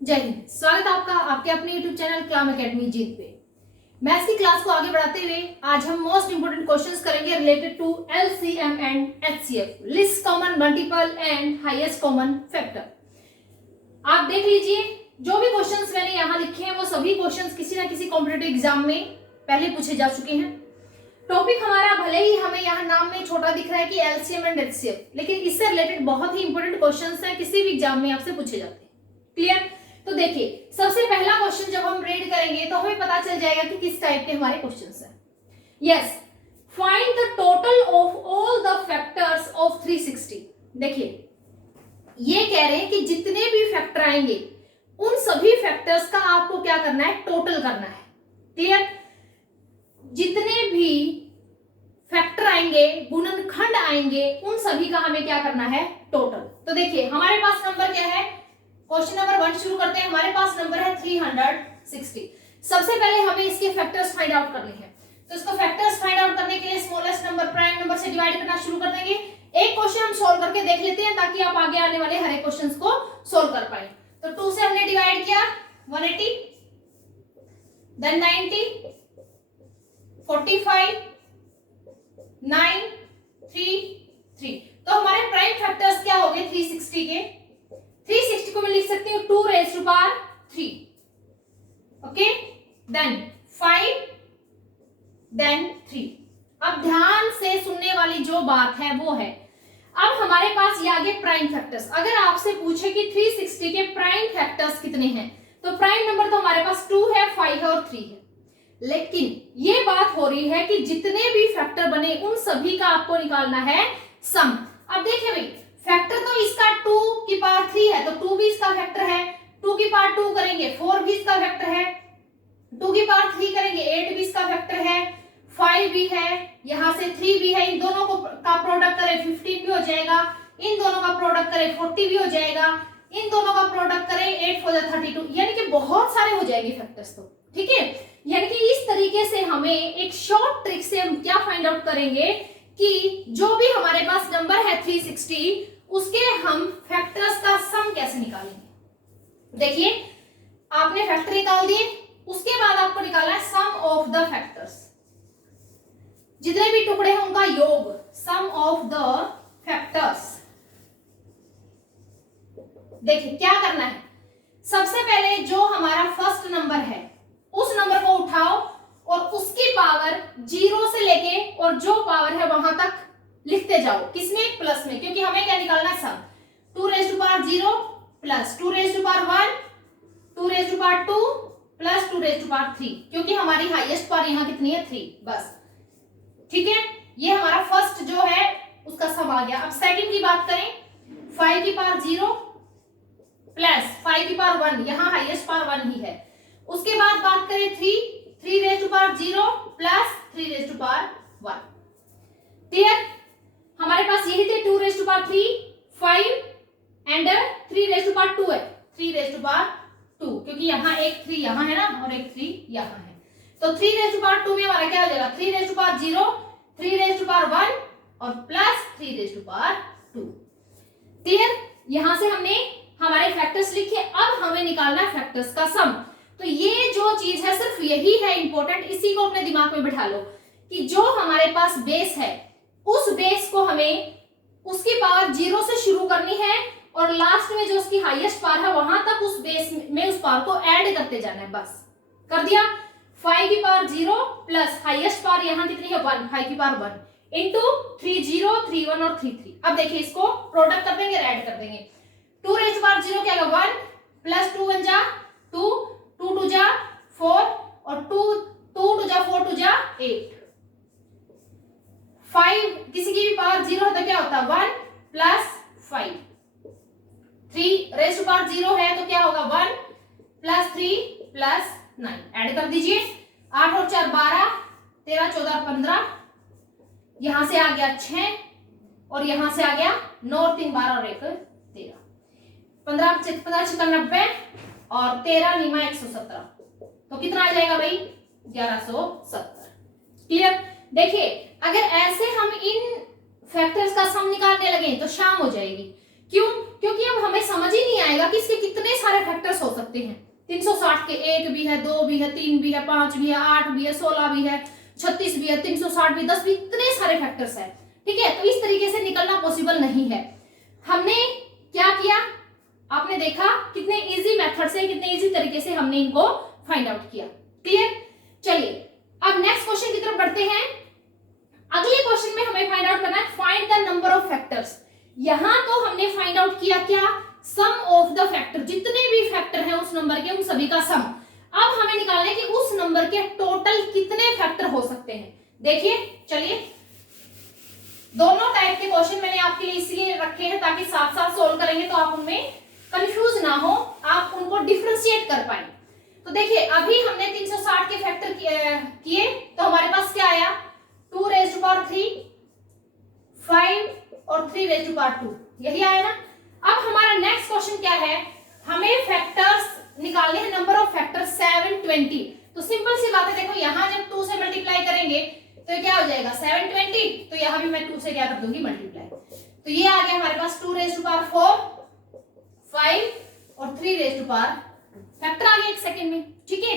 जय हिंद। स्वागत है आपका आपके अपने YouTube चैनल क्लाम एकेडमी जीत पे। मैथ्स की क्लास को आगे बढ़ाते हुए आज हम मोस्ट इंपोर्टेंट क्वेश्चंस करेंगे related to LCM and HCF, least common multiple and highest common factor. आप देख लीजिए, जो भी क्वेश्चंस मैंने यहाँ लिखे हैं वो सभी क्वेश्चंस किसी ना किसी कॉम्पिटिटिव एग्जाम में पहले पूछे जा चुके हैं। टॉपिक हमारा भले ही हमें यहाँ नाम में छोटा दिख रहा है कि LCM एंड HCF, लेकिन इससे रिलेटेड बहुत ही इंपॉर्टेंट क्वेश्चंस हैं, किसी भी एग्जाम में आपसे पूछे जाते हैं। क्लियर? तो देखिए, सबसे पहला क्वेश्चन जब हम रीड करेंगे तो हमें पता चल जाएगा कि किस टाइप के हमारे क्वेश्चंस हैं। Yes, find the total of all the factors of 360। देखिए, ये कह रहे हैं कि जितने भी फैक्टर आएंगे उन सभी फैक्टर्स का आपको क्या करना है, टोटल करना है। क्लियर? जितने भी फैक्टर आएंगे, गुणनखंड आएंगे, उन सभी का हमें क्या करना है, टोटल। तो देखिए, हमारे पास नंबर क्या है, क्वेश्चन नंबर 1 शुरू करते हैं। हमारे पास नंबर है 360। सबसे पहले हमें इसके फैक्टर्स फाइंड आउट करने हैं, तो इसको फैक्टर्स फाइंड आउट करने के लिए स्मॉलेस्ट नंबर प्राइम नंबर से डिवाइड करना शुरू कर देंगे। एक क्वेश्चन हम सॉल्व करके देख लेते हैं ताकि आप आगे आने वाले हर एक क्वेश्चंस को सॉल्व कर पाए। तो 2 से हमने डिवाइड किया 180, देन 90, 45, 9, 3, 3। तो हमारे प्राइम फैक्टर्स क्या हो गए 360 के। 360 को मैं लिख सकती हूँ 2 raised to power 3, okay, then 5, then 3। अब ध्यान से सुनने वाली जो बात है वो है, अब हमारे पास ये आगे प्राइम फैक्टर्स। अगर आपसे पूछे कि 360 के प्राइम फैक्टर्स कितने हैं, तो प्राइम नंबर तो हमारे पास 2 है, 5 है और 3 है। लेकिन ये बात हो रही है कि जितने भी फैक्टर बने उन सभी का आपको निकालना है सम। अब देखिए भाई, फैक्टर तो इसका 2 की पावर 3 है, तो 2 भी इसका फैक्टर है। 2 की पावर 2 करेंगे 4 भी इसका फैक्टर है। 2 की पावर 3 करेंगे 8 भी इसका फैक्टर है। 5 भी है, यहाँ से 3 भी है। इन दोनों को का प्रोडक्ट करें 15 भी हो जाएगा। इन दोनों का प्रोडक्ट करें 40 भी हो जाएगा। इन दोनों का प्रोडक्ट करें 8 4 32, यानी कि बहुत सारे हो जाएंगे फैक्टर्स। तो ठीक है, यानी कि इस तरीके से हमें एक शॉर्ट ट्रिक से हम क्या फाइंड आउट करेंगे कि जो भी हमारे पास नंबर है 360, उसके हम फैक्टर्स का सम कैसे निकालेंगे। देखिए, आपने फैक्टर निकाल दिए, उसके बाद आपको निकालना है सम ऑफ द फैक्टर्स। जितने भी टुकड़े हैं उनका योग, सम ऑफ द फैक्टर्स। देखिए क्या करना है, सबसे पहले जो हमारा फर्स्ट नंबर है उस नंबर को उठाओ और उसकी पावर 0 से लेके और जो पावर है वहां तक लिखते जाओ। किसमें, प्लस में, क्योंकि हमें क्या निकालना है सम। 2 raised to power 0 plus 2 raised to power 1, 2 raised to power 2 plus 2 raised to power 3, क्योंकि हमारी हाईएस्ट पावर यहाँ कितनी है, 3 बस। ठीक है, ये हमारा फर्स्ट जो है उसका सम आ गया। अब सेकंड की बात करें, 5 की पावर 0 प्लस 5 की पावर 1, यहाँ हाईएस्ट पावर 1 ही है। उसके बाद बात करें 3 raised to power 0 plus 3 raised to power 1। Clear? हमारे पास यही थे 2 raised to power 3, 5 and 3 raised to power 2 है, 3 raised to power 2, क्योंकि यहाँ एक 3 यहाँ है ना और एक 3 यहाँ है। तो 3 raised to power 2 में हमारा क्या हो जाएगा, 3 raised to power 0, 3 raised to power 1 और plus 3 raised to power 2। Clear? यहां से हमने हमारे फैक्टर्स लिखे, अब हमें निकालना है फैक्टर्स का सम। तो ये जो चीज है सिर्फ यही है इंपॉर्टेंट, इसी को अपने दिमाग में बिठा लो कि जो हमारे पास बेस है उस बेस को हमें उसकी पावर 0 से शुरू करनी है और लास्ट में जो उसकी हाईएस्ट पावर है वहां तक उस बेस में उस पावर को ऐड करते जाना है। बस कर दिया। 5 की पावर 0 प्लस हाईएस्ट पावर यहाँ कितनी है 1, 5 की पावर 1 इंटू 3 0 3 1 और 3 3। अब देखिए, इसको प्रोडक्ट कर देंगे, ऐड कर देंगे। 2 raised to power 0 क्या होगा 1 प्लस 2 1 जा 2, 2 2 जा 4 और 2 2 जा 4 2 जा 8। 5 किसी की भी पावर 0 है तो क्या होता है 1 प्लस 5। 3 raised to power 0 है तो क्या होगा 1 प्लस 3 प्लस 9। ऐड कर दीजिए, 8 और 4 12, 13 14 15, यहां से आ गया 6 और यहां से आ गया 9 और 3 12 और 1 13, 15 15 90 और 13 निमा 117, तो कितना आ जाएगा भाई 1170। क्लियर? देखिए, अगर ऐसे हम इन फैक्टर्स का सम निकालने लगे तो शाम हो जाएगी। क्यों? क्योंकि अब हमें समझ ही नहीं आएगा कि इसके कितने सारे फैक्टर्स हो सकते सकते हैं। 360 के 1 भी है, 2 भी है, 3 भी है, 5 भी है, 8 भी है, 16 भी है, 36 भी है, 360 भी, 10 भी, इतने सारे फैक्टर्स है। ठीक है, तो इस तरीके से निकलना पॉसिबल नहीं है। हमने क्या किया, आपने देखा कितने इजी मेथड से, कितने इजी तरीके से हमने इनको फाइंड आउट किया। क्लियर? चलिए अब नेक्स्ट क्वेश्चन की तरफ बढ़ते हैं। अगले क्वेश्चन में हमें फाइंड आउट करना है find the number of factors. यहां तो हमने फाइंड आउट किया क्या, सम ऑफ द फैक्टर, जितने भी फैक्टर हैं उस नंबर के उन सभी का सम। अब हमें निकालना है कि उस नंबर के टोटल कितने फैक्टर हो सकते हैं। देखिए चलिए, दोनों टाइप के क्वेश्चन मैंने आपके लिए इसलिए रखे हैं ताकि साथ साथ सोल्व करेंगे तो आप उनमें कंफ्यूज ना हो, आप उनको डिफरेंशिएट कर पाए। तो देखिए अभी हमने 360 के फैक्टर किए तो हमारे पास क्या आया, 2 raised to power 3, 5 और 3 raised to power 2, यही आया ना। अब हमारा नेक्स्ट क्वेश्चन क्या है, हमें फैक्टर्स निकालने हैं, नंबर ऑफ फैक्टर्स 720। तो सिंपल सी बात है, देखो यहां जब 2 से मल्टीप्लाई करेंगे तो क्या हो जाएगा 720, तो यहां भी मैं 2 से क्या कर दूंगी मल्टीप्लाई, तो ये आ गया हमारे पास 2 raised to power 4, 5 और 3 raised to power, फैक्टर आ गया एक सेकंड में। ठीक है,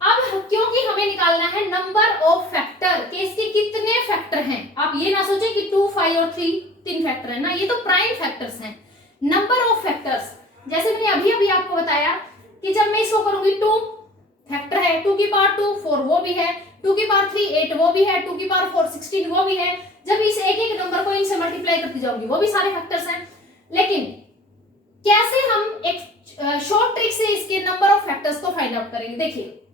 अब क्योंकि हमें निकालना है नंबर ऑफ फैक्टर कि इसके कितने फैक्टर हैं, आप ये ना सोचें कि 2, 5 और 3 तीन फैक्टर है ना, ये तो प्राइम फैक्टर्स हैं। नंबर ऑफ फैक्टर्स, जैसे मैंने अभी अभी आपको बताया कि जब मैं इसको करूंगी 2 फैक्टर है, 2 की पावर 2 4 वो भी है, 2 की पावर 3 8 वो भी है, 2 की पावर 4 16 वो भी है। जब इस एक एक नंबर को इनसे मल्टीप्लाई करती जाऊंगी वो भी सारे फैक्टर्स हैं। लेकिन कैसे हम एक शॉर्ट ट्रिक से इसके नंबर ऑफ फैक्टर्स को फाइंड आउट करेंगे। देखिए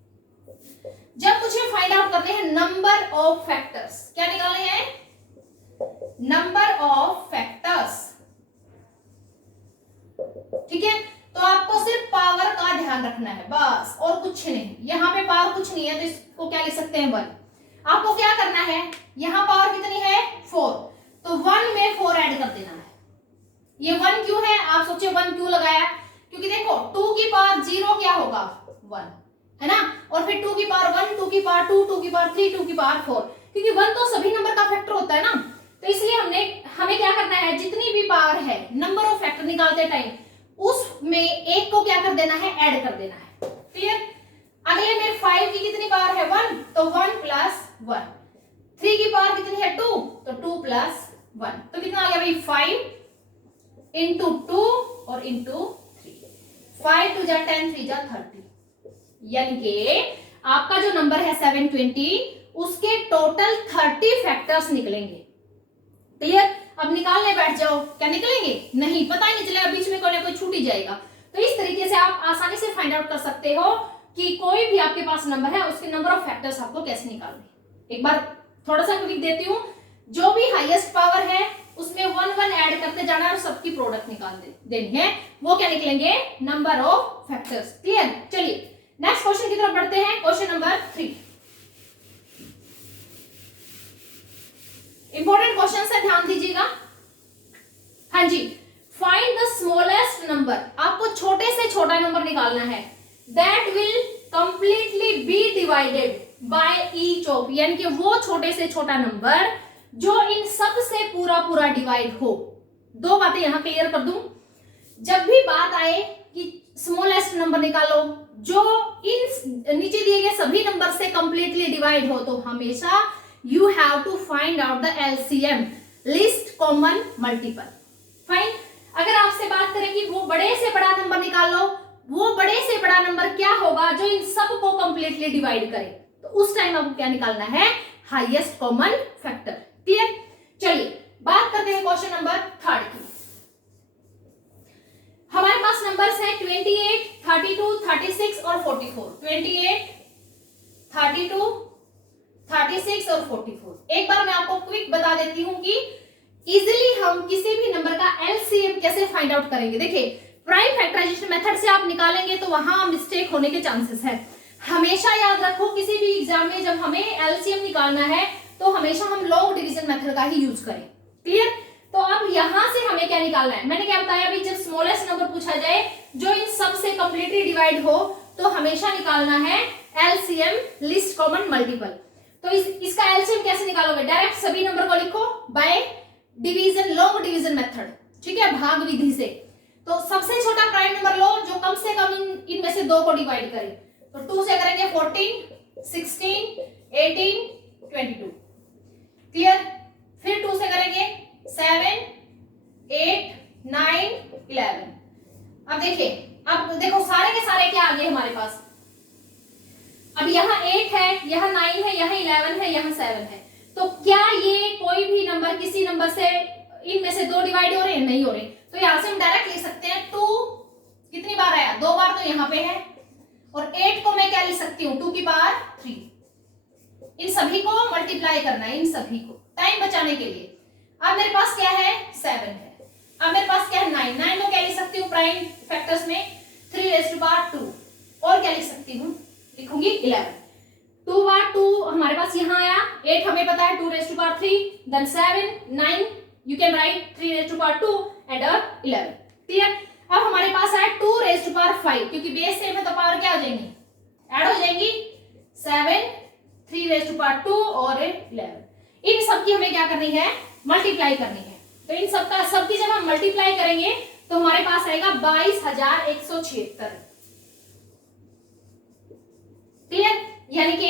जब मुझे फाइंड आउट करने हैं नंबर ऑफ फैक्टर्स, क्या निकालने हैं, नंबर ऑफ फैक्टर्स। ठीक है, तो आपको सिर्फ पावर का ध्यान रखना है बस, और कुछ नहीं। यहां पे पावर कुछ नहीं है तो इसको क्या लिख सकते हैं 1। आपको क्या करना है, यहां पावर कितनी है 4, तो 1 में 4 ऐड कर देना है। ये 1 क्यों है, आप सोचिए 1 क्यों लगाया, क्योंकि देखो 2 की पावर 0 क्या होगा 1 है ना, और फिर 2 की पावर 1, 2 की पावर 2, 2 की पावर 3, 2 की पावर 4, क्योंकि 1 तो सभी नंबर का फैक्टर होता है ना। तो इसलिए हमें क्या करना है, जितनी भी पावर है नंबर ऑफ फैक्टर निकालते टाइम उसमें एक को क्या कर देना है, ऐड कर देना है। क्लियर? अगले में 5 की कितनी पावर है 1, तो 1 प्लस 1। 3 की पावर कितनी है 2, तो 2 प्लस 1, तो कितना आ गया भाई 5 इंटू 2 और इंटू 3, 5 2 जा 10 3 जा 30, यानी कि आपका जो नंबर है 720 उसके टोटल 30 फैक्टर्स निकलेंगे। क्लियर? अब निकालने बैठ जाओ, क्या निकलेंगे, नहीं पता ही नहीं चलेगा, बीच में कोई ना कोई छूट ही जाएगा। तो इस तरीके से आप आसानी से फाइंड आउट कर सकते हो कि कोई भी आपके पास नंबर है उसके नंबर ऑफ फैक्टर्स आपको कैसे निकालने। एक बार थोड़ा सा क्विक देती हूँ, जो भी हाईएस्ट पावर है उसमें 1 1 ऐड करते जाना और सबकी प्रोडक्ट निकाल देनी है, वो क्या निकलेंगे, नंबर ऑफ फैक्टर्स। क्लियर? चलिए नेक्स्ट क्वेश्चन की तरफ बढ़ते हैं, क्वेश्चन नंबर 3। इंपॉर्टेंट क्वेश्चन है, ध्यान दीजिएगा। हाँ जी, फाइंड द स्मॉलेस्ट नंबर, आपको छोटे से छोटा नंबर निकालना है, that will completely be divided by each of, यानी कि वो छोटे से छोटा नंबर जो इन सब से पूरा पूरा डिवाइड हो। दो बातें यहां क्लियर कर दूं, जब भी बात आए कि स्मॉलेस्ट नंबर निकालो जो इन नीचे दिए गए सभी नंबर से कंप्लीटली डिवाइड हो, तो हमेशा you have to find out the LCM, least common multiple। Fine, अगर आपसे बात करें कि वो बड़े से बड़ा नंबर निकालो, वो बड़े से बड़ा नंबर क्या होगा जो इन सब को कंप्लीटली डिवाइड करे, तो उस टाइम आपको क्या निकालना है, हाईएस्ट कॉमन फैक्टर। क्लियर? चलिए बात करते हैं क्वेश्चन नंबर 3 की। हमारे पास नंबर्स हैं 28, 32, 36 और 44। 28, 32, 36 और 44। एक बार मैं आपको क्विक बता देती हूं कि इजीली हम किसी भी नंबर का एलसीएम कैसे फाइंड आउट करेंगे। देखिए प्राइम फैक्टराइजेशन मेथड से आप निकालेंगे तो वहां मिस्टेक होने के चांसेस है। हमेशा याद रखो किसी भी एग्जाम में जब हमें एलसीएम निकालना है तो हमेशा हम लॉन्ग डिवीजन मेथड का ही यूज करें। क्लियर? तो अब यहां से हमें क्या निकालना है, मैंने क्या बताया अभी, जब स्मॉलेस्ट नंबर पूछा जाए जो इन सब से कंप्लीटली डिवाइड हो तो हमेशा निकालना है एलसीएम, लिस्ट कॉमन मल्टीपल। तो इसका एलसीएम कैसे निकालोगे, डायरेक्ट सभी नंबर को लिखो by division, long division method. ठीक है, भाग विधि से। तो सबसे छोटा प्राइम नंबर लो जो कम से कम इनमें से 2 को डिवाइड करें तो 2 से करेंगे 14, 16, 18, 22। क्लियर? फिर 2 से करेंगे 7, 8, 9, 11। अब देखिए, अब देखो सारे के सारे क्या आ गए हमारे पास। अब यहाँ 8 है, यहाँ 9 है, यहाँ 11 है, यहाँ 7 है। तो क्या ये कोई भी नंबर किसी नंबर से इनमें से 2 डिवाइड हो रहे हैं? नहीं हो रहे। तो यहाँ से हम डायरेक्ट लिख सकते हैं 2 कितनी बार आया? 2 बार तो यहाँ पे है। और 8 को मैं क्या लिख सकती हूँ? 2 की पावर 3। इन सभी को मल्टीप्लाई करना है, इन सभी को टाइम बचाने के लिए। अब मेरे पास क्या है? 7 है। अब मेरे पास क्या है? 9। 9 को क्या लिख सकती हूँ प्राइम फैक्टर्स में? 3 raised to power 2। और क्या लिख सकती हूँ? लिखूंगी 11। 2 बार 2 हमारे पास यहाँ आया। 8 हमें पता है 2 raised to power 3, then 7, 9 you can write 3 raised to power 2 and 11। Clear? अब हमारे पास है 2 raised to power 5, क्योंकि बेस सेम है तो पावर क्या हो जाएंगी? ऐड हो जाएंगी। 7, 3 raised to power 2 और 11। इन सब की हमें क्या करनी है? मल्टीप्लाई करनी है। तो इन सबकी जब हम मल्टीप्लाई करेंगे तो हमारे पास आएगा 22,176। क्लियर? यानी कि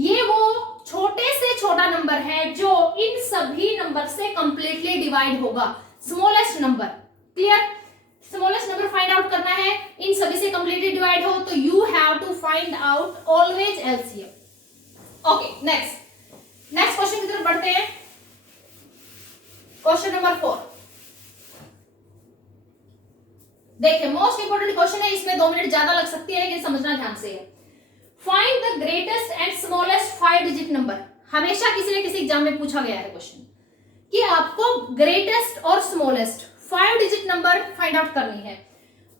ये वो छोटे से छोटा नंबर है जो इन सभी नंबर से कंप्लीटली डिवाइड होगा, smallest number. Clear? Smallest number find out करना है, इन सभी से कंप्लीटली डिवाइड हो तो you have to find out always LCM. Okay, next question की तरफ बढ़ते हैं। Question number 4। देखिए, मोस्ट इंपोर्टेंट क्वेश्चन है, इसमें 2 मिनट ज्यादा लग सकती है लेकिन समझना ध्यान से है। Find the greatest and smallest 5 digit number. हमेशा किसी न किसी एग्जाम में पूछा गया है क्वेश्चन कि आपको ग्रेटेस्ट और smallest 5 digit number find out करनी है,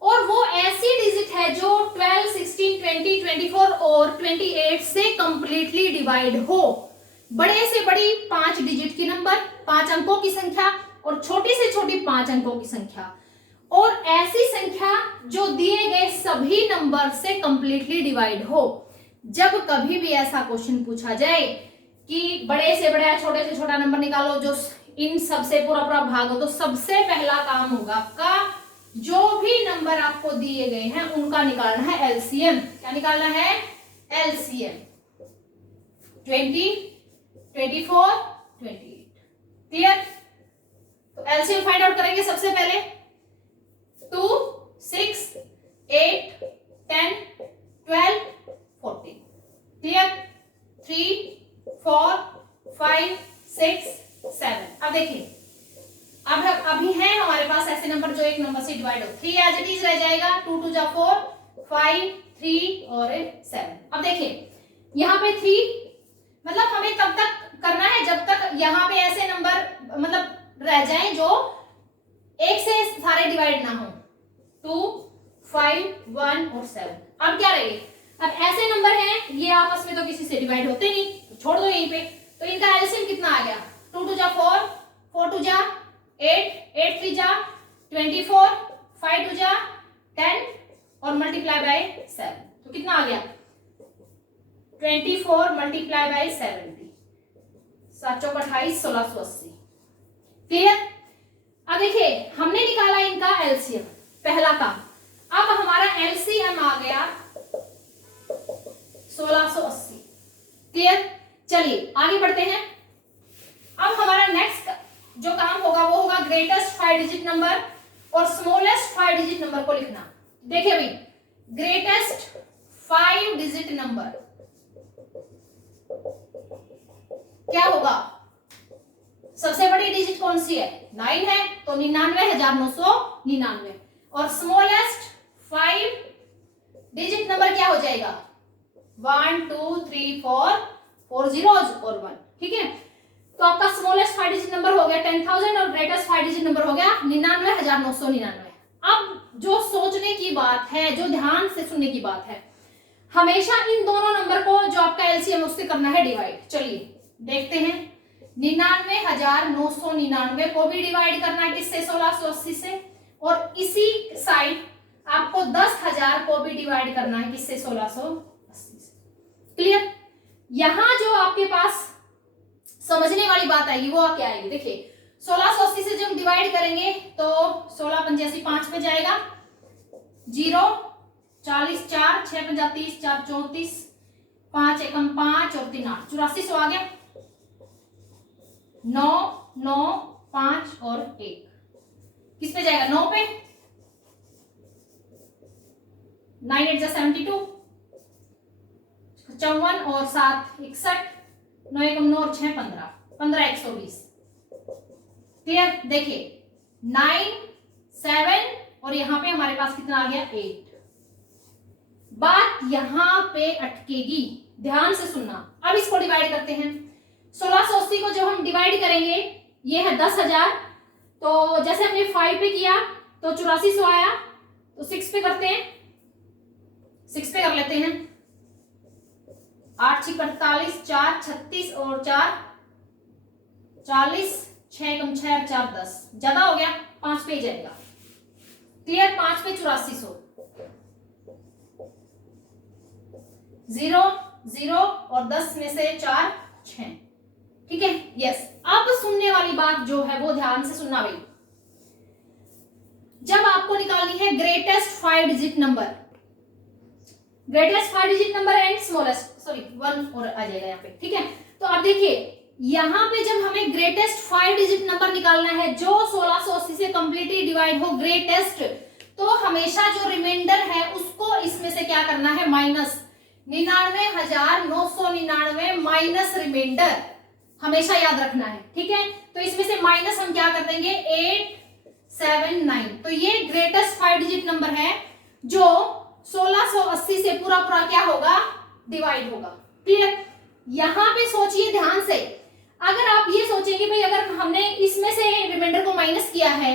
और वो ऐसी डिजिट है जो 12, 16, 20, 24 और 28 से कंप्लीटली डिवाइड हो। बड़े से बड़ी 5 डिजिट की नंबर, 5 अंकों की संख्या, और छोटी से छोटी 5 अंकों की संख्या, और ऐसी संख्या जो दिए गए सभी नंबर से कंप्लीटली डिवाइड हो। जब कभी भी ऐसा क्वेश्चन पूछा जाए कि बड़े से बड़ा छोटे से छोटा नंबर निकालो जो इन सब से पूरा भाग हो, तो सबसे पहला काम होगा आपका, जो भी नंबर आपको दिए गए हैं उनका निकालना है एलसीएम। क्या निकालना है? एलसीएम। 20, 24, 28। क्लियर? तो एलसीएम फाइंड आउट करेंगे सबसे पहले। 2, 6, 8, 10, 12, 14। क्लियर? 3, 4, 5, 6, 7। अब देखिए, अब अभी है हमारे पास ऐसे नंबर जो एक नंबर से डिवाइड हो। 3 एज इट इज रह जाएगा। 2 2 जा 4, 5, 3 और 7। अब देखिए, यहाँ पे 3 मतलब हमें तब तक करना है जब तक यहाँ पे ऐसे नंबर मतलब रह जाएं जो एक से सारे डिवाइड ना हो। 2, 5, 1 और 7। अब क्या रहे? अब ऐसे नंबर हैं ये आपस में तो किसी से डिवाइड होते नहीं, तो छोड़ दो यहीं पे। तो इनका एलसीएम कितना आ गया? 2 2 जा 4, 4 2 जा 8, 8 3 जा 24, 5 2 जा 10 और मल्टीप्लाई बाय 7। तो कितना आ गया? 24 मल्टीप्लाई बाय 70, 7 चौक 28, 1680। क्लियर? अब देखिए, हमने निकाला इनका एलसीएम, पहला काम। अब हमारा एलसीएम आ गया 1680। क्लियर? चलिए आगे बढ़ते हैं। अब हमारा नेक्स्ट जो काम होगा वो होगा ग्रेटेस्ट 5 डिजिट नंबर और स्मॉलेस्ट 5 डिजिट नंबर को लिखना। देखिए भाई, ग्रेटेस्ट 5 डिजिट नंबर क्या होगा? सबसे बड़ी डिजिट कौन सी है? 9 है, तो 99,999। और स्मॉलेस्ट 5 डिजिट नंबर क्या हो जाएगा? 1 2 3 4, 4 zeros और 1। ठीक है, तो आपका स्मॉलेस्ट 5 डिजिट नंबर हो गया 10,000 और ग्रेटेस्ट 5 डिजिट नंबर हो गया 99,999। अब जो सोचने की बात है, जो ध्यान से सुनने की बात है, हमेशा इन दोनों नंबर को जो आपका एलसीएम उससे करना है डिवाइड। चलिए देखते हैं। 99,999 को भी डिवाइड करना है किससे? 1680 से। और इसी साइड आपको 10,000 को भी डिवाइड करना है किससे? 1680 से। क्लियर? यहां जो आपके पास समझने वाली बात आएगी वो क्या आएगी? देखिए, 1680 से जब डिवाइड करेंगे तो 16 85 5 पे जाएगा, 0 40 4 6 पंजा 30 4 34 5 एकम 5 और 3 8 8400 आ गया। 9 9 5 और 1 किस पे जाएगा? 9 पे। 9 8 72 54 और 7 61 9 एकम 9 और 6 15 15 120। क्लियर? देखिए 9 7 और यहां पे हमारे पास कितना आ गया? 8। बात यहां पे अटकेगी, ध्यान से सुनना। अब इसको डिवाइड करते हैं। 1680 को जब हम डिवाइड करेंगे, ये है 10,000, तो जैसे हमने 5 पे किया तो 8400 आया, तो 6 पे करते हैं, 6 पे कर लेते हैं। 8 6 48 4 36 और 4 40 6 कम 6 और 4 10 ज्यादा हो गया, 5 पे जाएगा। क्लियर? 5 पे 8400। 0 0 और 10 में से 4 6। ठीक है? यस। अब सुनने वाली बात जो है वो ध्यान से सुनना भाई। जब आपको निकालनी है greatest 5 digit number, greatest 5 digit number and smallest, sorry 1 और आ जाएगा यहाँ पे। ठीक है? तो अब देखिए यहाँ पे जब हमें ग्रेटेस्ट 5 डिजिट नंबर निकालना है जो 1680 से कंप्लीटली डिवाइड हो ग्रेटेस्ट, तो हमेशा जो रिमाइंडर है उसको इसमें से क्या करना है? माइनस 99,999 माइनस रिमाइंडर, हमेशा याद रखना है। ठीक है? तो इसमें से माइनस हम क्या कर देंगे? 879। तो ये ग्रेटेस्ट 5 डिजिट नंबर है जो 1680 से पूरा पूरा क्या होगा? डिवाइड होगा। क्लियर? यहां पे सोचिए ध्यान से। अगर आप ये सोचेंगे भाई अगर हमने इसमें से रिमाइंडर को माइनस किया है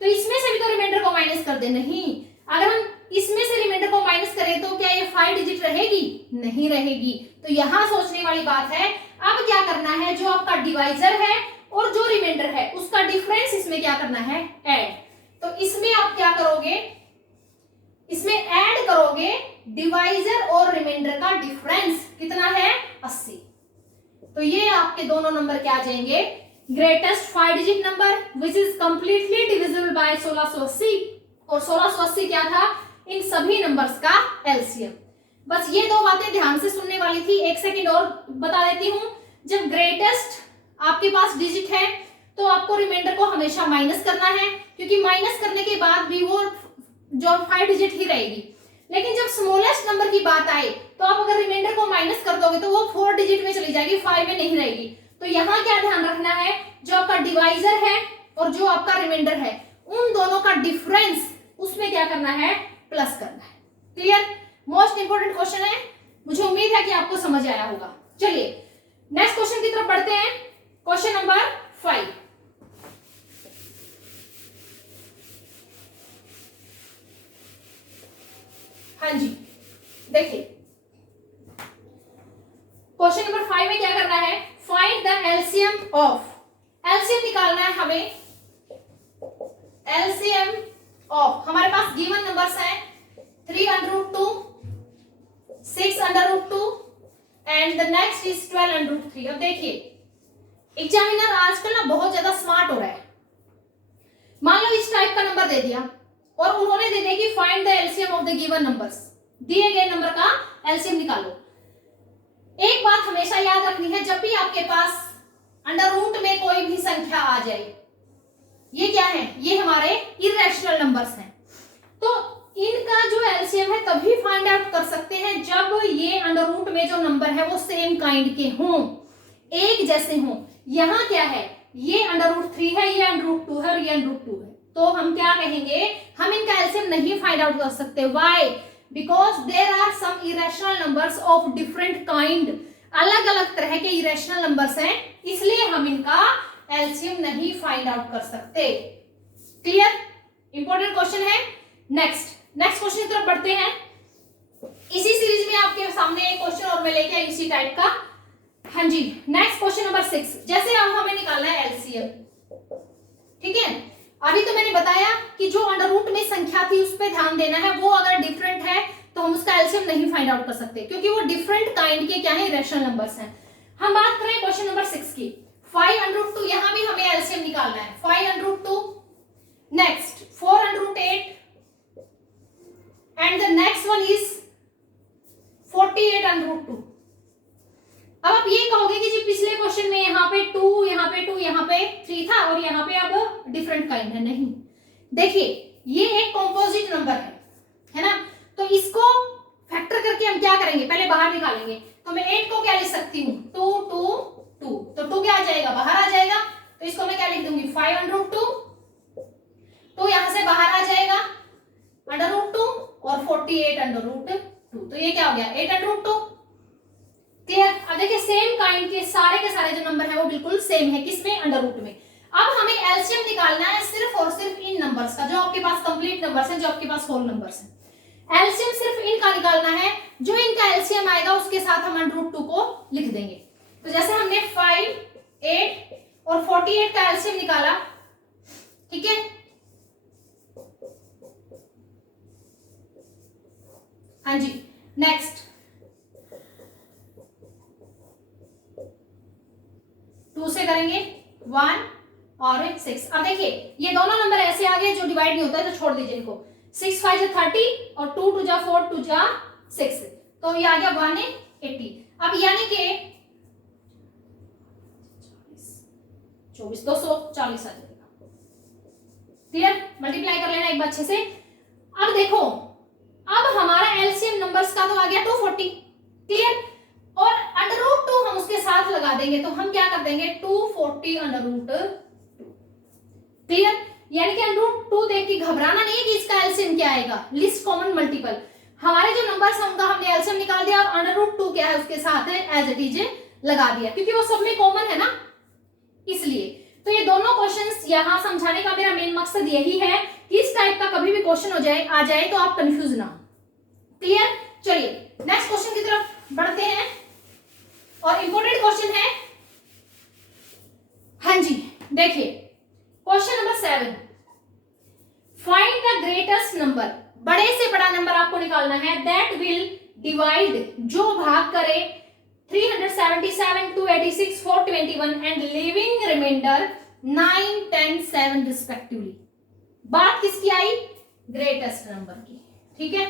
तो इसमें से भी तो रिमाइंडर को माइनस कर दे, नहीं। अगर हम इसमें से रिमाइंडर को माइनस करें तो क्या ये 5 डिजिट रहेगी? नहीं रहेगी। तो यहां सोचने वाली बात है। अब क्या करना है? जो आपका डिवाइजर है और जो रिमाइंडर है उसका डिफरेंस इसमें क्या करना है? ऐड। तो इसमें आप क्या करोगे? इसमें ऐड करोगे डिवाइजर और रिमाइंडर का डिफरेंस कितना है? 80। तो ये आपके दोनों नंबर क्या आ जाएंगे? Greatest 5 digit number which is completely divisible by 1680, और 1680 क्या था? इन सभी नंबर्स का एलसीएम। बस ये दो बातें ध्यान से सुनने वाली थी। एक सेकंड और बता देती हूं। जब ग्रेटेस्ट आपके पास डिजिट है तो आपको रिमाइंडर को हमेशा माइनस करना है, क्योंकि माइनस करने के बाद भी वो जो 5 डिजिट ही रहेगी। लेकिन जब स्मॉलेस्ट नंबर की बात आए तो आप अगर रिमाइंडर को माइनस कर दोगे तो वो 4 डिजिट में चली जाएगी, 5 में नहीं रहेगी। तो यहाँ क्या ध्यान रखना है? जो आपका डिवाइजर है और जो आपका रिमाइंडर है उन दोनों का डिफरेंस उसमें क्या करना है? प्लस करना है। क्लियर? मोस्ट इंपोर्टेंट क्वेश्चन है, मुझे उम्मीद है कि आपको समझ आया होगा। चलिए नेक्स्ट क्वेश्चन की तरफ बढ़ते हैं। Question number 5। हाँ जी, देखिए क्वेश्चन नंबर 5 में क्या करना है? Find the LCM of, LCM निकालना है हमें। एलसीएम ऑफ, हमारे पास गिवन नंबर्स हैं 3√2, 6√2 एंड द नेक्स्ट इज 12√3। अब देखिए एग्जामिनर आजकल ना बहुत ज्यादा स्मार्ट हो रहा है। मान लो इस टाइप का नंबर दे दिया और उन्होंने दे दिया कि find the LCM of the given numbers, दिए गए नंबर का एलसीएम निकालो। एक बात हमेशा याद रखनी है, जब भी आपके पास अंडर रूट में कोई भी संख्या आ जाए, ये क्या है? ये हमारे इरेशनल नंबर्स हैं। तो इनका जो एलसीएम है तभी फाइंड आउट कर सकते हैं जब ये अंडर रूट में जो नंबर है वो सेम काइंड के हों, एक जैसे हों। यहाँ क्या है? ये √3 है, ये √2 है और ये √2 है। तो हम क्या कहेंगे? हम इनका एलसीएम नहीं फाइंड आउट कर सकते। Why? Because there are some irrational numbers of different kind, अलग अलग तरह के इरेशनल नंबर्स हैं, इसलिए हम इनका एलसीएम नहीं फाइंड आउट कर सकते। क्लियर? इंपॉर्टेंट क्वेश्चन है। नेक्स्ट क्वेश्चन की तरफ बढ़ते हैं। इसी सीरीज में आपके सामने एक क्वेश्चन और मैं लेके आई इसी टाइप का। हाँ जी, नेक्स्ट क्वेश्चन नंबर 6। जैसे अब हमें निकालना है एलसीएम, ठीक है? अभी तो मैंने बताया कि जो अंडर रूट में संख्या थी उस पर ध्यान देना है, वो अगर डिफरेंट है तो हम उसका एलसीएम नहीं फाइंड आउट कर सकते, क्योंकि वो डिफरेंट काइंड के क्या है? रैशनल नंबर्स हैं। हम बात करें क्वेश्चन नंबर 6 की। 5√2, यहां भी हमें एलसीएम निकालना है। 5√2, next 4√8 and the next one is 48 under root 2। अब आप ये कहोगे कि जी पिछले क्वेश्चन में यहाँ पे 2, यहाँ पे 2, यहाँ पे 3 था और यहाँ पे अब डिफरेंट काइंड है। नहीं, देखिए ये एक कॉम्पोजिट नंबर है ना, तो इसको फैक्टर करके हम क्या करेंगे, पहले बाहर निकालेंगे। तो मैं 8 को क्या लिख सकती हूँ, 2 2 2, तो 2 क्या आ जाएगा, बाहर आ जाएगा। तो इसको मैं क्या लिख दूंगी, 5 अंडर रूट 2, तो यहां से बाहर आ जाएगा अंडर रूट 2 और 48 अंडर रूट 2, तो ये क्या हो गया 8 अंडर रूट 2। क्लियर। अब देखिए सेम काइंड के सारे जो नंबर है वो बिल्कुल सेम है, किसमें, अंडर रूट में। अब हमें एलसीएम निकालना है सिर्फ और सिर्फ इन नंबर्स का, जो आपके पास कंप्लीट नंबर्स हैं, जो आपके पास होल नंबर्स हैं। एलसीएम सिर्फ इनका निकालना है, जो इनका एलसीएम आएगा उसके साथ हम अंडर रूट 2 को लिख देंगे। तो जैसे हमने 5, 8 और 48 का एलसीएम निकाला, ठीक है। हाँ जी, नेक्स्ट 2 से करेंगे 1 और 6। अब देखिए ये दोनों नंबर ऐसे आ गए जो डिवाइड नहीं होता है, तो छोड़ दीजिए इनको। 6 5 30 और 2 2 4 2 6, तो ये आ गया 180। अब यानी कि 24 240 आ जाएगा। क्लियर, मल्टीप्लाई कर लेना एक बार अच्छे से। अब देखो अब हमारा एलसीएम नंबर्स का तो आ गया 240। क्लियर, और अंडर रूट 2 हम उसके साथ लगा देंगे, तो हम क्या कर देंगे 240 अंडर रूट 2। क्लियर, यानी कि अंडर रूट 2 देख के घबराना नहीं है कि इसका एलसीएम क्या आएगा, लिस्ट कॉमन मल्टीपल। हमारे जो नंबर्स हैं उनका हमने एलसीएम निकाल दिया और अंडर रूट 2 क्या है उसके साथ है एज इट इज लगा दिया, क्योंकि वो सब में कॉमन है ना, इसलिए। तो ये दोनों क्वेश्चंस यहां समझाने का मेरा मेन मकसद यही है कि इस टाइप का कभी भी क्वेश्चन आ जाए तो आप कंफ्यूज ना हो। क्लियर, चलिए नेक्स्ट क्वेश्चन की तरफ बढ़ते हैं, और इंपॉर्टेंट क्वेश्चन है। हाँ जी, देखिए question number 7, find the greatest number. बड़े से बड़ा नंबर आपको निकालना है, दैट विल डिवाइड, जो भाग करे 377, 286, 421 एंड लिविंग रिमाइंडर 9, 10, 7 रिस्पेक्टिवली। बात किसकी आई, ग्रेटेस्ट नंबर की। ठीक है,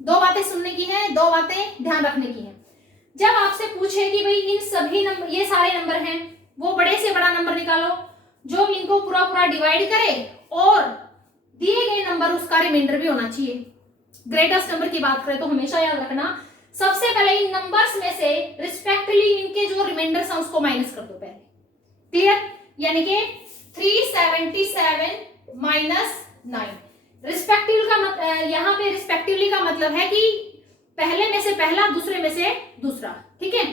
दो बातें सुनने की है, दो बातें ध्यान रखने की है। जब आपसे पूछे कि भाई इन सभी नंबर, ये सारे नंबर हैं, वो बड़े से बड़ा नंबर निकालो जो इनको पूरा पूरा डिवाइड करे और दिए गए नंबर उसका रिमाइंडर भी होना चाहिए। ग्रेटेस्ट नंबर की बात करें तो हमेशा याद रखना, सबसे पहले इन नंबर्स में से रिस्पेक्टिवली इनके जो रिमाइंडर्स हैं उसको माइनस कर दो पहले। क्लियर, यानी कि 377 माइनस 9। रिस्पेक्टिव का यहाँ पे रिस्पेक्टिवली का मतलब है कि पहले में से पहला, दूसरे में से दूसरा। ठीक है,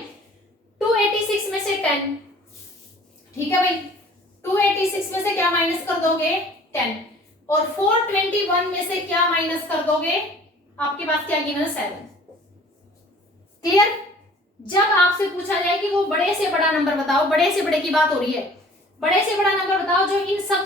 286 में से 10, ठीक है भाई, 286 में से क्या माइनस कर दोगे 10, और 421 में से क्या माइनस कर दोगे, आपके पास क्या गिवन है 7। क्लियर, जब आपसे पूछा जाए कि वो बड़े से बड़ा नंबर बताओ, बड़े से बड़े की बात हो रही है, बड़े से बड़ा नंबर बताओ जो इन सब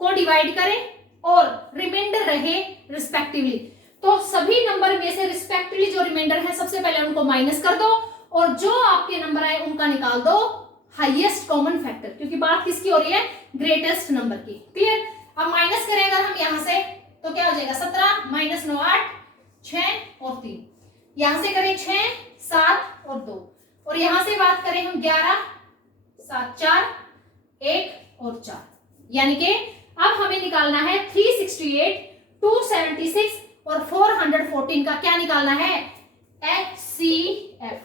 को डिवाइड करे और रिमाइंडर रहे रिस्पेक्टिवली, तो सभी नंबर में से रिस्पेक्टिवली जो रिमाइंडर है सबसे पहले उनको माइनस कर दो और जो आपके नंबर आए उनका निकाल दो हाईएस्ट कॉमन फैक्टर, क्योंकि बात किसकी हो रही है, ग्रेटेस्ट नंबर की। क्लियर, अब माइनस करें अगर हम यहां से तो क्या हो जाएगा 17 माइनस 9 8, 6 और 3, यहां से करें 6 7 और 2, और यहां से बात करें हम 11 7 4 1 और 4, यानी कि अब हमें निकालना है 368, 276 और 414 का क्या निकालना है, HCF।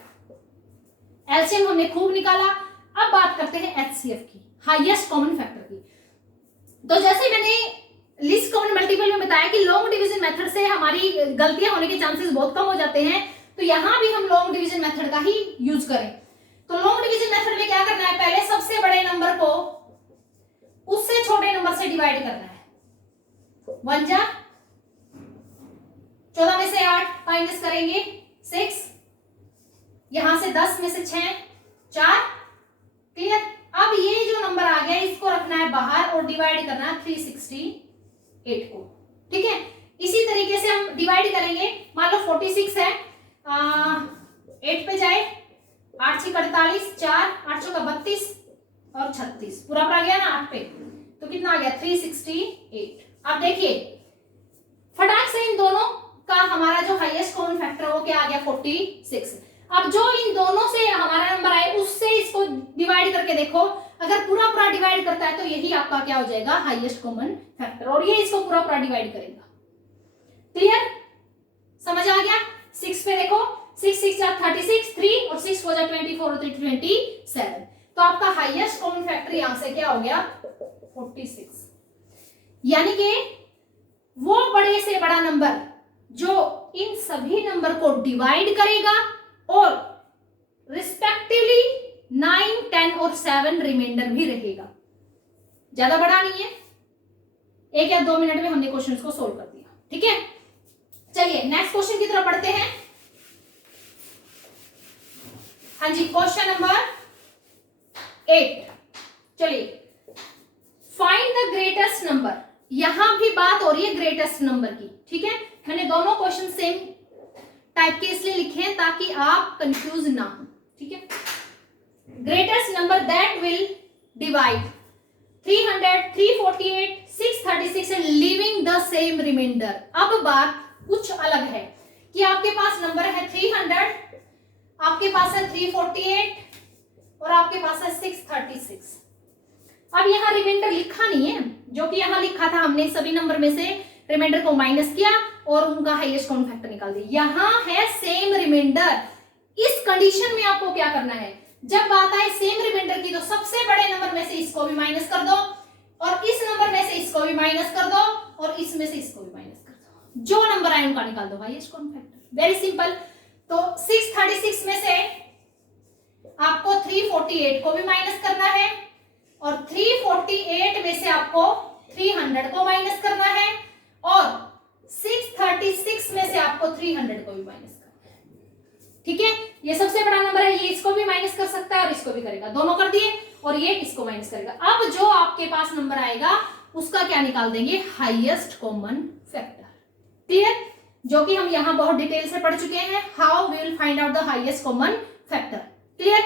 एलसीएम हमने खूब निकाला, अब बात करते हैं HCF की, हाईएस्ट कॉमन फैक्टर की। तो जैसे मैंने लिस्ट कॉमन मल्टीपल में बताया कि लॉन्ग डिवीजन मेथड से हमारी गलतियां होने के चांसेस बहुत कम हो जाते हैं, तो यहां भी हम लॉन्ग डिवीजन मेथड का ही यूज करें। तो लॉन्ग डिवीजन मेथड में क्या करना है, पहले सबसे बड़े नंबर को उससे छोटे नंबर से डिवाइड करना है। 1 जा 14 में से 8 माइनस करेंगे 6, यहां से 10 में से 6 4। क्लियर, अब ये जो नंबर आ गया इसको रखना है बाहर और डिवाइड करना है 368 को। ठीक है, इसी तरीके से हम डिवाइड करेंगे, मान लो 46 है, 8 पे जाए, 8 6 48, 4 8 6 32 और 36, पूरा आ गया ना 8 पे, तो कितना आ गया 368। अब देखिए फटाक से इन दोनों 46। अब जो इन दोनों से हमारा नंबर आए उससे इसको डिवाइड करके देखो, अगर पूरा पूरा डिवाइड करता है तो यही आपका क्या हो जाएगा, हाईएस्ट कॉमन फैक्टर, और ये इसको पूरा पूरा डिवाइड करेगा। क्लियर, समझ आ गया। 6 पे देखो, 6 6 जा 36, 3 और 6 हो जा 24 और 27, तो आपका हाईएस्ट कॉमन फैक्टर यहां से क्या हो गया, 46। यानी कि वो बड़े से बड़ा नंबर जो इन सभी नंबर को डिवाइड करेगा और रिस्पेक्टिवली 9, 10 और 7 रिमाइंडर भी रहेगा। ज्यादा बड़ा नहीं है, 1 या 2 मिनट में हमने क्वेश्चन को सोल्व कर दिया। ठीक है, चलिए नेक्स्ट क्वेश्चन की तरफ बढ़ते हैं। हाँ जी, क्वेश्चन नंबर 8। चलिए, फाइंड द ग्रेटेस्ट नंबर। यहां भी बात हो रही है ग्रेटेस्ट नंबर की। ठीक है, मैंने दोनों क्वेश्चन सेम टाइप के इसलिए लिखे हैं ताकि आप कंफ्यूज ना हो। ठीक है, greatest number that will divide 300, 348, 636 and living the same reminder. अब बात कुछ अलग है कि आपके पास नंबर है 300, आपके पास है 348 और आपके पास है 636। अब यहाँ रिमाइंडर लिखा नहीं है, जो कि यहाँ लिखा था हमने सभी नंबर में से रिमाइंडर को माइनस किया और उनका हाईएस्ट कॉमन फैक्टर निकाल दिया। यहाँ है सेम रिमाइंडर। इस कंडीशन में आपको क्या करना है, जब बात आए सेम रिमाइंडर की तो सबसे बड़े नंबर में से इसको भी माइनस कर दो और इस नंबर में से इसको भी माइनस कर दो और इसमें से इसको भी माइनस कर दो, जो नंबर आए उनका निकाल दो highest common factor. Very simple. तो 636 में से आपको 348 को भी माइनस करना है और 348 में से आपको 300 को माइनस करना है और 636 में से आपको 300 को भी माइनस करना है। ठीक है, ये सबसे बड़ा नंबर है, ये इसको भी माइनस कर सकता है और इसको भी करेगा, दोनों कर दिए, और ये इसको माइनस करेगा। अब जो आपके पास नंबर आएगा उसका क्या निकाल देंगे, हाईएस्ट कॉमन फैक्टर। क्लियर, जो कि हम यहां बहुत डिटेल से पढ़ चुके हैं, how we will find out the highest common factor. Clear,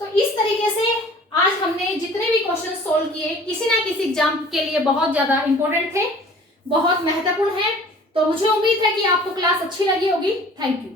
तो इस तरीके से आज हमने जितने भी क्वेश्चन सोल्व किए किसी ना किसी एग्जाम के लिए बहुत ज्यादा इंपॉर्टेंट थे, बहुत महत्वपूर्ण है। तो मुझे उम्मीद है कि आपको क्लास अच्छी लगी होगी। Thank you.